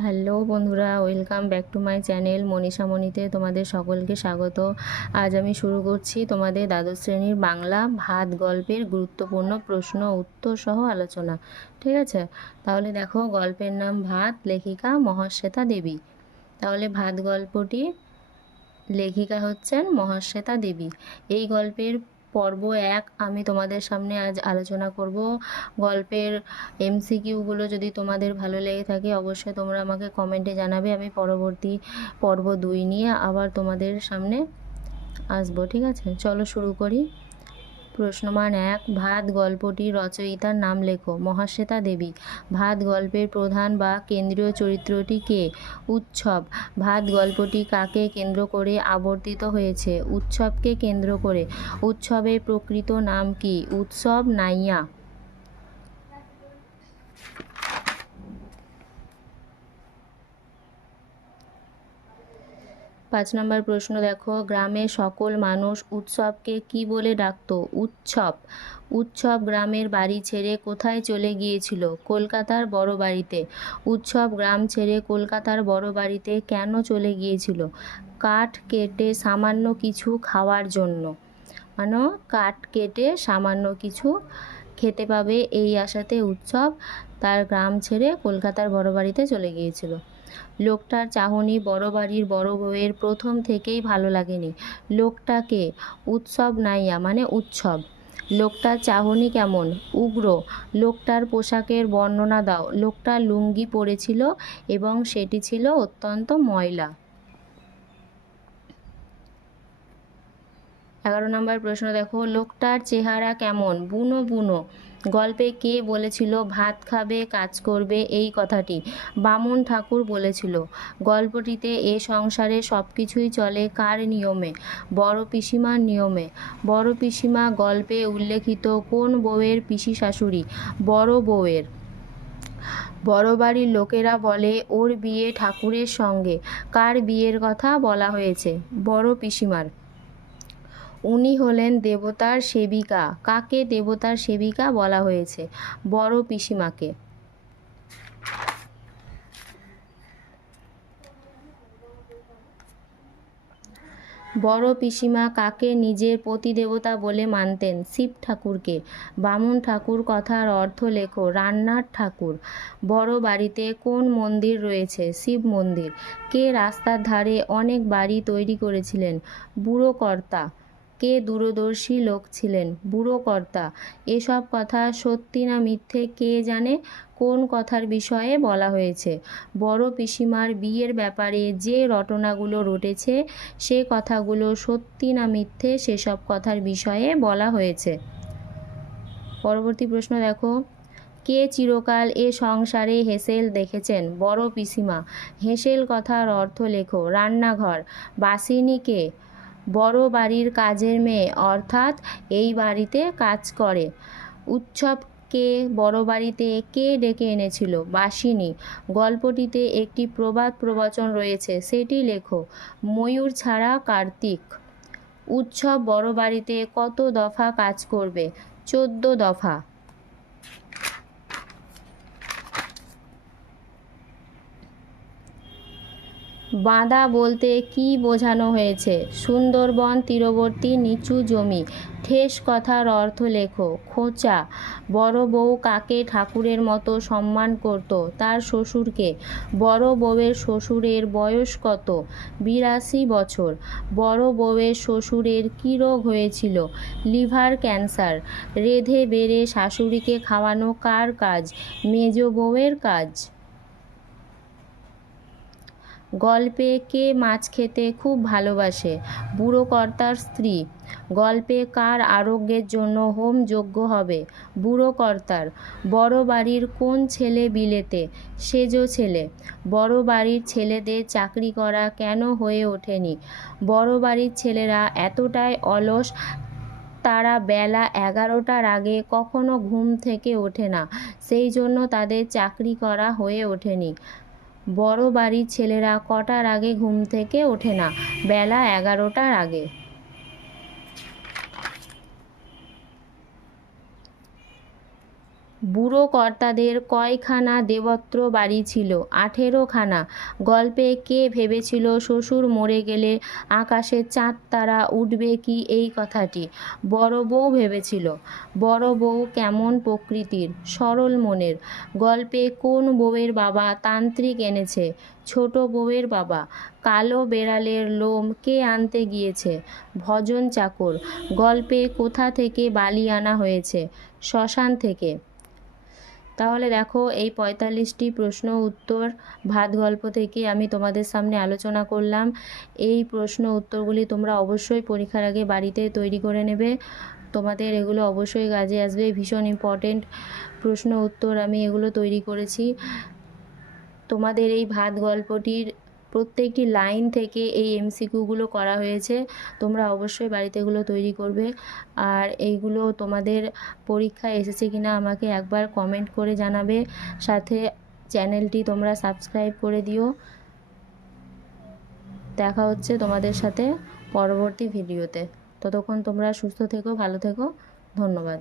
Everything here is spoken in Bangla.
হ্যালো বন্ধুরা, welcome back to my channel Manisha মণিতে তোমাদের সকলকে স্বাগত। আজ আমি শুরু করছি তোমাদের দ্বাদশ শ্রেণির বাংলা ভাত গল্পের গুরুত্বপূর্ণ প্রশ্ন, উত্তর সহ আলোচনা। ঠিক আছে? তাহলে দেখো গল্পের নাম ভাত, লেখিকা মহাশ্বেতা দেবী। তাহলে ভাত গল্পটি লেখিকা হচ্ছেন মহাশ্বেতা দেবী। এই গল্পের পর্ব এক, আমি তোমাদের সামনে আজ আলোচনা করব। গল্পের এমসিকিউগুলো যদি তোমাদের ভালো লেগে থাকে, অবশ্যই তোমরা আমাকে কমেন্টে জানাবে। আমি পরবর্তী পর্ব দুই নিয়ে আবার তোমাদের সামনে আসব, ঠিক আছে? চলো শুরু করি। প্রশ্নমান এক, ভাত গল্পটি রচয়িতার নাম লেখো, মহাশ্বেতা দেবী। ভাত গল্পের প্রধান বা কেন্দ্রীয় চরিত্রটি কে? উৎসব। ভাত গল্পটি কাকে কেন্দ্র করে আবর্তিত হয়েছে? উৎসবকে কেন্দ্র করে। উৎসবের প্রকৃত নাম কি? উৎসব নাইয়া। পাঁচ নম্বর প্রশ্ন দেখো, গ্রামের সকল মানুষ উৎসবকে কি বলে ডাকতো? উৎসব। উৎসব গ্রামের বাড়ি ছেড়ে কোথায় চলে গিয়েছিল? কলকাতার বড় বাড়িতে। উৎসব গ্রাম ছেড়ে কলকাতার বড় বাড়িতে কেন চলে গিয়েছিল? কাঠ কেটে সামান্য কিছু খাওয়ার জন্য। মানে কাঠ কেটে সামান্য কিছু খেতে পাবে এই আশাতে উৎসব তার গ্রাম ছেড়ে কলকাতার বড় বাড়িতে চলে গিয়েছিল। লোকটার চাহনি বড় বাড়ির বড় বউয়ের প্রথম থেকেই ভালো লাগেনি। লোকটাকে উৎসব নাইয়া মানে উৎসব। লোকটার চাহনি কেমন? উগ্র। লোকটার পোশাকের বর্ণনা দাও। লোকটা লুঙ্গি পরেছিল এবং সেটি ছিল অত্যন্ত ময়লা। এগারো নম্বর প্রশ্ন, দেখো, লোকটার চেহারা কেমন? বুনো বুনো। গল্পে কে বলেছিল, ভাত খাবে, কাজ করবে এই কথাটি বামন ঠাকুর বলেছিল। গল্পটিতে এ সংসারে সব কিছুই চলে কার নিয়মে? বড় পিসিমার নিয়মে। বড় পিসিমা গল্পে উল্লেখিত কোন বউয়ের পিসি শাশুড়ি? বড় বউয়ের। বড় বাড়ির লোকেরা বলে, ওর বিয়ে ঠাকুরের সঙ্গে। কার বিয়ের কথা বলা হয়েছে? বড় পিসিমার। উনি হলেন দেবতার সেবিকা। কাকে দেবতার সেবিকা বলা হয়েছে? বড় পিসিমাকে। বড় পিসিমা কাকে নিজের প্রতিদেবতা বলে মানতেন? শিব ঠাকুরকে। বামুন ঠাকুর কথার অর্থ লেখো রান্নার ঠাকুর। বড় বাড়িতে কোন মন্দির রয়েছে? শিব মন্দির। কে রাস্তার ধারে অনেক বাড়ি তৈরি করেছিলেন? বুড়ো কর্তা কে দূরদর্শী লোক ছিলেন? বুড়ো কর্তা, এসব কথা সত্যি না মিথ্যে কে জানে? কোন কথার বিষয়ে বলা হয়েছে? বড় পিসিমার বিয়ের ব্যাপারে যে রটনাগুলো রটেছে, সে কথাগুলো সত্যি না মিথ্যে সেসব কথার বিষয়ে বলা হয়েছে? পরবর্তী প্রশ্ন দেখো। কে চিরকাল এ সংসারে হেসেল দেখেছেন? বড় পিসিমা, হেসেল কথার অর্থ লেখো, রান্নাঘর বাসিনীকে বড় বাড়ির কাজের মেয়ে, অর্থাৎ এই বাড়িতে কাজ করে। উৎসবকে বড় বাড়িতে কে ডেকে এনেছিল? বাসিনী। গল্পটিতে একটি প্রবাদ প্রবচন রয়েছে, সেটি লেখো, ময়ূর ছাড়া কার্তিক, উৎসব বড় বাড়িতে কত দফা কাজ করবে? চোদ্দ দফা। বাঁধা বলতে কি বোঝানো হয়েছে? সুন্দরবন তীরবর্তী নিচু জমি। ঠেস কথার অর্থ লেখো, খোঁচা। বড় বউ কাকে ঠাকুরের মতো সম্মান করত? তার শ্বশুরকে। বড় বউয়ের শ্বশুরের বয়স কত? বিরাশি বছর। বড় বউয়ের শ্বশুরের কী রোগ হয়েছিল? Liver cancer. রেধে বেড়ে শাশুড়িকে খাওয়ানো কার কাজ? মেজ বউয়ের কাজ? গল্পে কে মাছ খেতে খুব ভালোবাসে? বুড়ো কর্তার স্ত্রী। গল্পে কার আরোগ্যের জন্য হোম যজ্ঞ হবে? বুড়ো কর্তার। বড় বাড়ির কোন ছেলে বিলেতে? সেজো ছেলে। বড় বাড়ির ছেলেদের চাকরি করা কেন হয়ে ওঠেনি? বড় বাড়ির ছেলেরা এতটাই অলস, তারা বেলা এগারোটার আগে কখনো ঘুম থেকে ওঠে না। সেই জন্য তাদের চাকরি করা হয়ে ওঠেনি। বড় বাড়ির ছেলেরা কটার আগে ঘুম থেকে ওঠে না? বেলা এগারোটার আগে। বুড়ো কর্তাদের কয়খানা দেবত্র বাড়ি ছিল? আঠেরো খানা। গল্পে কে ভেবেছিল শ্বশুর মরে গেলে আকাশে চাঁদ তারা উঠবে কি এই কথাটি? বড় বউ ভেবেছিল। বড় বউ কেমন প্রকৃতির, সরল মনের। গল্পে কোন বউয়ের বাবা তান্ত্রিক এনেছে? ছোট বউয়ের বাবা। কালো বেড়ালের লোম কে আনতে গিয়েছে? ভজন চাকর। গল্পে কোথা থেকে বালি আনা হয়েছে? শ্মশান থেকে। তাহলে দেখো এই পঁয়তাল্লিশটি প্রশ্ন উত্তর ভাত গল্প থেকে আমি তোমাদের সামনে আলোচনা করলাম। এই প্রশ্ন উত্তরগুলি তোমরা অবশ্যই পরীক্ষার আগে বাড়িতে তৈরি করে নেবে। তোমাদের এগুলো অবশ্যই কাজে আসবে। ভীষণ ইম্পর্টেন্ট প্রশ্ন উত্তর আমি এগুলো তৈরি করেছি। তোমাদের এই ভাত গল্পটির প্রত্যেকটি লাইন থেকে এই এমসিকিউগুলো করা হয়েছে। তোমরা অবশ্যই বাড়িতে এগুলো তৈরি করবে। আর এইগুলো তোমাদের পরীক্ষায় এসেছে কিনা আমাকে একবার কমেন্ট করে জানাবে। সাথে চ্যানেলটি তোমরা সাবস্ক্রাইব করে দিও। দেখা হচ্ছে তোমাদের সাথে পরবর্তী ভিডিওতে ততক্ষণ তোমরা সুস্থ থেকো, ভালো থেকো। ধন্যবাদ।